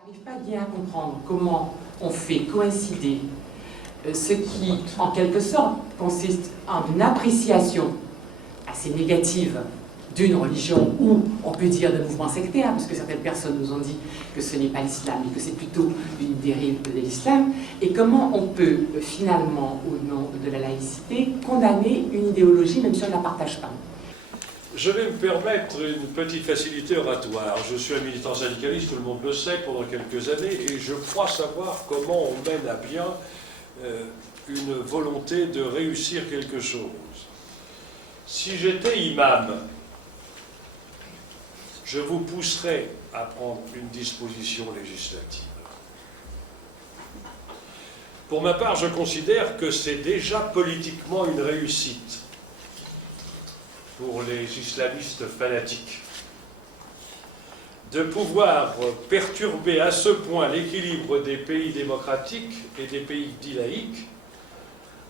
Je n'arrive pas bien à comprendre comment on fait coïncider ce qui, en quelque sorte, consiste en une appréciation assez négative d'une religion ou, on peut dire, d'un mouvement sectaire, parce que certaines personnes nous ont dit que ce n'est pas l'islam, mais que c'est plutôt une dérive de l'islam, et comment on peut, finalement, au nom de la laïcité, condamner une idéologie, même si on ne la partage pas. Je vais me permettre une petite facilité oratoire. Je suis un militant syndicaliste, tout le monde le sait, pendant quelques années, et je crois savoir comment on mène à bien une volonté de réussir quelque chose. Si j'étais imam, je vous pousserais à prendre une disposition législative. Pour ma part, je considère que c'est déjà politiquement une réussite pour les islamistes fanatiques de pouvoir perturber à ce point l'équilibre des pays démocratiques et des pays dits laïques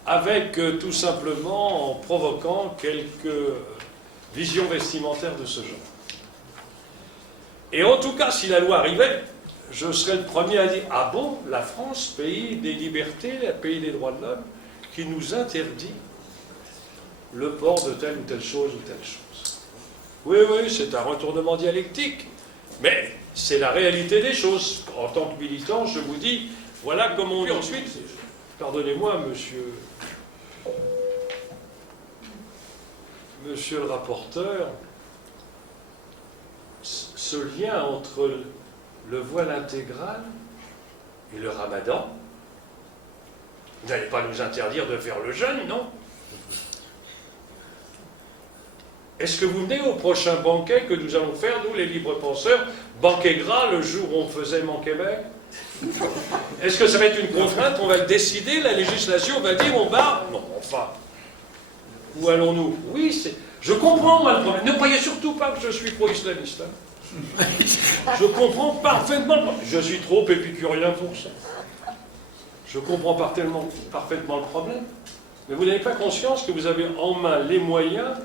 avec tout simplement en provoquant quelques visions vestimentaires de ce genre. Et en tout cas, si la loi arrivait, je serais le premier à dire « Ah bon, la France, pays des libertés, pays des droits de l'homme, qui nous interdit le port de telle ou telle chose ou telle chose. » Oui, oui, c'est un retournement dialectique, mais c'est la réalité des choses. En tant que militant, je vous dis, voilà comment on... Puis ensuite, pardonnez-moi, monsieur le rapporteur, ce lien entre le voile intégral et le ramadan, vous n'allez pas nous interdire de faire le jeûne, non? Est-ce que vous venez au prochain banquet que nous allons faire, nous, les libres penseurs, banquet gras, le jour où on faisait manquer maigre? Est-ce que ça va être une contrainte? On va le décider, la législation va dire on va... Non, enfin. Où allons-nous? Oui, c'est... Je comprends, moi, le problème. Ne croyez surtout pas que je suis pro-islamiste. Hein. Je comprends parfaitement... Je suis trop épicurien pour ça. Je comprends parfaitement le problème. Mais vous n'avez pas conscience que vous avez en main les moyens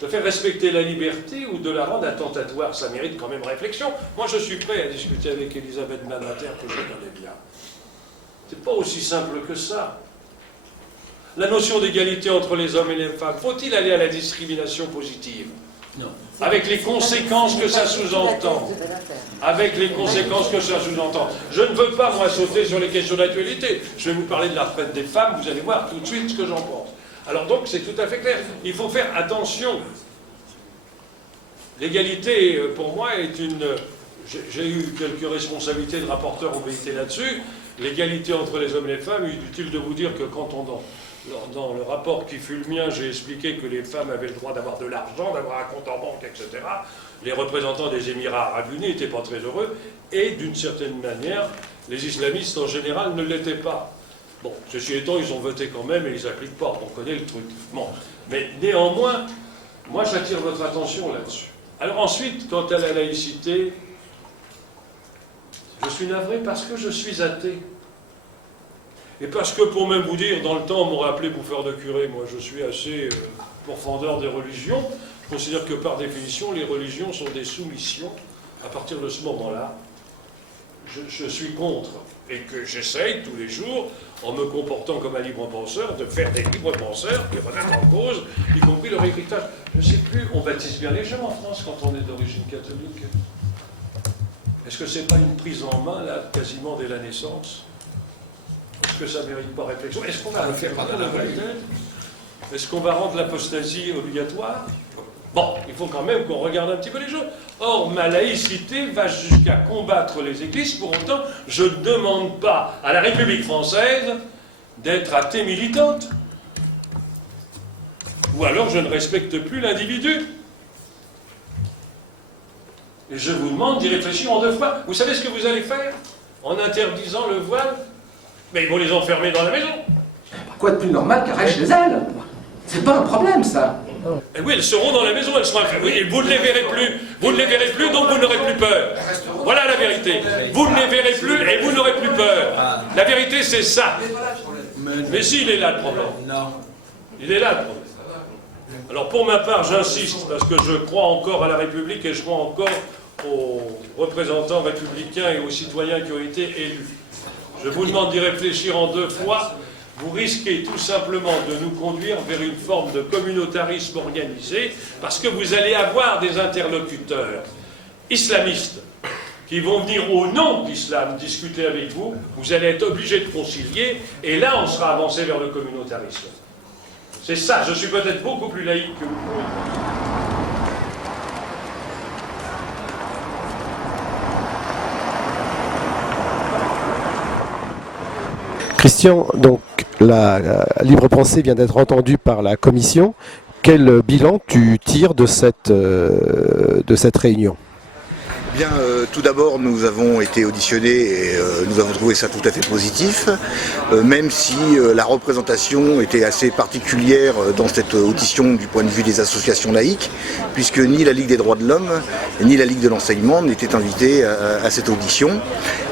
de faire respecter la liberté ou de la rendre attentatoire. Ça mérite quand même réflexion. Moi, je suis prêt à discuter avec Elisabeth Badinter, que je connais bien. C'est pas aussi simple que ça. La notion d'égalité entre les hommes et les femmes, faut-il aller à la discrimination positive? Non. Avec les conséquences que ça sous-entend. Avec les conséquences que ça sous-entend. Je ne veux pas, moi, sauter sur les questions d'actualité. Je vais vous parler de la retraite des femmes, vous allez voir tout de suite ce que j'en pense. Alors donc, c'est tout à fait clair. Il faut faire attention. L'égalité, pour moi, est une... J'ai eu quelques responsabilités de rapporteur au BIT là-dessus. L'égalité entre les hommes et les femmes, il est utile de vous dire que quand on... Dans le rapport qui fut le mien, j'ai expliqué que les femmes avaient le droit d'avoir de l'argent, d'avoir un compte en banque, etc. Les représentants des Émirats arabes unis n'étaient pas très heureux, et d'une certaine manière, les islamistes en général ne l'étaient pas. Bon, ceci étant, ils ont voté quand même et ils n'appliquent pas, on connaît le truc. Bon, mais néanmoins, moi j'attire votre attention là-dessus. Alors ensuite, quant à la laïcité, je suis navré parce que je suis athée. Et parce que, pour même vous dire, dans le temps, on m'aurait appelé bouffeur de curé. Moi, je suis assez pourfendeur des religions. Je considère que, par définition, les religions sont des soumissions. À partir de ce moment-là, je suis contre. Et que j'essaye, tous les jours, en me comportant comme un libre penseur, de faire des libres penseurs qui remettent en cause, y compris leur héritage. Je ne sais plus, on baptise bien les gens en France quand on est d'origine catholique. Est-ce que ce n'est pas une prise en main, là, quasiment dès la naissance? Est-ce que ça ne mérite pas réflexion? Est-ce qu'on va le faire par la vérité? Est-ce qu'on va rendre l'apostasie obligatoire? Bon, il faut quand même qu'on regarde un petit peu les choses. Or, ma laïcité va jusqu'à combattre les églises. Pour autant, je ne demande pas à la République française d'être athée militante. Ou alors, je ne respecte plus l'individu. Et je vous demande d'y réfléchir en deux fois. Vous savez ce que vous allez faire en interdisant le voile? Mais ils vont les enfermer dans la maison. Quoi de plus normal qu'un reste chez elles? C'est pas un problème, ça. Et oui, elles seront dans la maison, elles seront enfermées. Oui, et vous ne les verrez plus. Vous ne les verrez plus, donc vous n'aurez plus peur. Voilà la vérité. Vous ne les verrez plus et vous n'aurez plus peur. La vérité, c'est ça. Mais si, il est là le problème. Il est là le problème. Alors pour ma part, j'insiste, parce que je crois encore à la République et je crois encore aux représentants républicains et aux citoyens qui ont été élus. Je vous demande d'y réfléchir en deux fois. Vous risquez tout simplement de nous conduire vers une forme de communautarisme organisé, parce que vous allez avoir des interlocuteurs islamistes qui vont venir au nom de l'islam discuter avec vous. Vous allez être obligés de concilier, et là on sera avancé vers le communautarisme. C'est ça, je suis peut-être beaucoup plus laïque que vous. Christian, donc la libre pensée vient d'être entendue par la commission. Quel bilan tu tires de cette réunion ? Bien, tout d'abord, nous avons été auditionnés et nous avons trouvé ça tout à fait positif, même si la représentation était assez particulière dans cette audition du point de vue des associations laïques, puisque ni la Ligue des droits de l'homme, ni la Ligue de l'enseignement n'étaient invités à cette audition.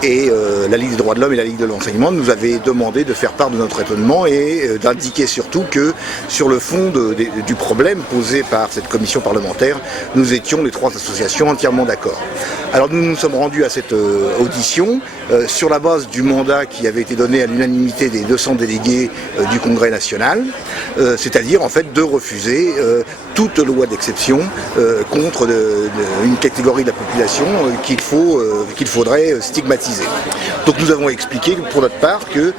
Et la Ligue des droits de l'homme et la Ligue de l'enseignement nous avaient demandé de faire part de notre étonnement et d'indiquer surtout que sur le fond du problème posé par cette commission parlementaire, nous étions les trois associations entièrement d'accord. Alors nous nous sommes rendus à cette audition sur la base du mandat qui avait été donné à l'unanimité des 200 délégués du Congrès national, c'est-à-dire en fait de refuser toute loi d'exception contre une catégorie de la population qu'il faudrait stigmatiser. Donc nous avons expliqué pour notre part que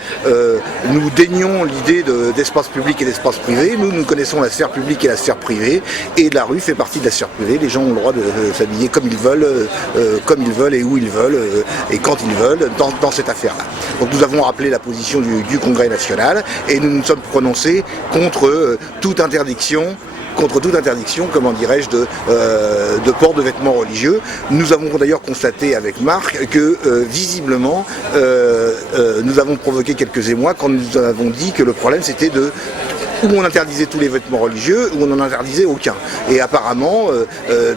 nous dénions l'idée d'espace public et d'espace privé. Nous connaissons la sphère publique et la sphère privée, et la rue fait partie de la sphère privée. Les gens ont le droit de s'habiller comme ils veulent et où ils veulent et quand ils veulent dans cette affaire-là. Donc nous avons rappelé la position du Congrès national et nous nous sommes prononcés contre toute interdiction, comment dirais-je, de port de vêtements religieux. Nous avons d'ailleurs constaté avec Marc que visiblement nous avons provoqué quelques émois quand nous avons dit que le problème c'était où on interdisait tous les vêtements religieux, ou on n'en interdisait aucun. Et apparemment,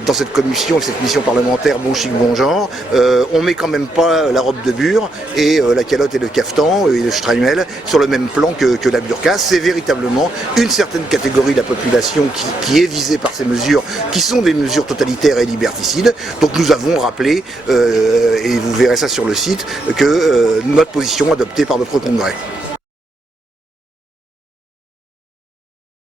dans cette mission parlementaire bon chic, bon genre, on met quand même pas la robe de bure et la calotte et le caftan et le streimel sur le même plan que la burqa. C'est véritablement une certaine catégorie de la population qui est visée par ces mesures, qui sont des mesures totalitaires et liberticides. Donc nous avons rappelé, et vous verrez ça sur le site, que notre position adoptée par notre congrès.